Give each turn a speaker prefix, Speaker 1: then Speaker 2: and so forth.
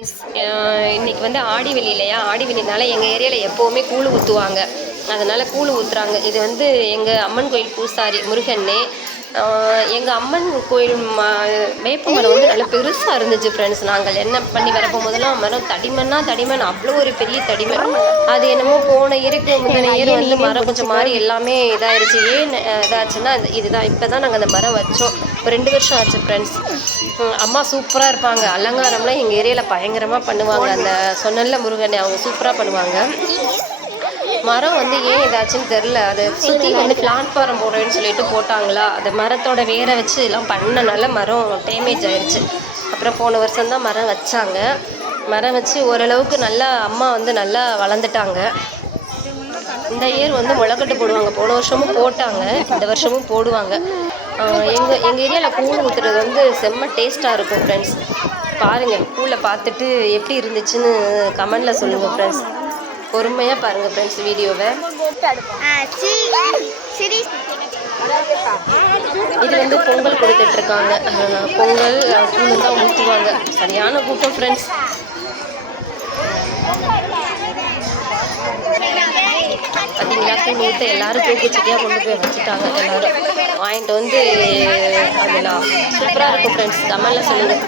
Speaker 1: Uh, இன்னைக்கு வந்து ஆடி வெளி இல்லையா? ஆடி வெளினால எங்கள் ஏரியாவில் எப்போவுமே கூழ் ஊற்றுவாங்க அதனால் கூழ் ஊற்றுறாங்க இது வந்து எங்கள் அம்மன் கோயில் பூசாரி முருகன்னே எங்கள் அம்மன் கோயில் ம வேப்ப மரம் வந்து நல்லா பெருசாக இருந்துச்சு ஃப்ரெண்ட்ஸ் நாங்கள் என்ன பண்ணி வரப்போ போதெல்லாம் மரம் தடிமண்ணா தடிமண் அவ்வளோ ஒரு பெரிய தடிமண் அது என்னமோ போன இயருக்கு முந்தின இயர் வந்து மரம் கொஞ்சம் மாறி எல்லாமே இதாயிருச்சு. ஏன் இதாச்சுன்னா இது- இதுதான். இப்போ தான் நாங்கள் அந்த மரம் வச்சோம். ஒரு ரெண்டு வருஷம் ஆச்சு ஃப்ரெண்ட்ஸ் அம்மா சூப்பராக இருப்பாங்க. அலங்காரம்லாம் எங்கள் ஏரியாவில் பயங்கரமாக பண்ணுவாங்க. அந்த சொன்னல்ல முருகனை அவங்க சூப்பராக பண்ணுவாங்க. மரம் வந்து ஏன் இதாச்சுன்னு தெரில அதை சுற்றி வந்து பிளாட்ஃபாரம் போடுறேன்னு சொல்லிட்டு போட்டாங்களா? அந்த மரத்தோட வேரை வச்சு எல்லாம் பண்ணனால மரம் டேமேஜ் ஆயிடுச்சு அப்புறம் போன வருஷம் தான் மரம் வச்சாங்க. மரம் வச்சு ஓரளவுக்கு நல்லா அம்மா வந்து நல்லா வளர்ந்துட்டாங்க. இந்த இயர் வந்து முளைக்கட்டு போடுவாங்க. போன வருஷமும் போட்டாங்க. இந்த வருஷமும் போடுவாங்க. எங்கள் எங்கள் ஏரியாவில் கூழ் ஊற்றுறது வந்து செம்ம டேஸ்ட்டாக இருக்கும் ஃப்ரெண்ட்ஸ் பாருங்கள் கூழை பார்த்துட்டு எப்படி இருந்துச்சுன்னு கமெண்டில் சொல்லுங்கள் ஃப்ரெண்ட்ஸ் பொறுமையாக பாருங்கள் ஃப்ரெண்ட்ஸ் வீடியோவை. இது வந்து பொங்கல் கொடுத்துட்ருக்காங்க. பொங்கல் கூழ் தான் ஊற்றுவாங்க சரியான கூட்டம் ஃப்ரெண்ட்ஸ் பார்த்தீங்களா கூழ் ஊற்ற எல்லாரும் தூக்குச்சட்டியாக கொண்டு போய் வச்சுட்டாங்க எல்லாரும். வாங்கிட்டு வந்து அதில் சூப்பராக இருக்கும் ஃப்ரெண்ட்ஸ் கமெண்டில் சொல்லுங்கள்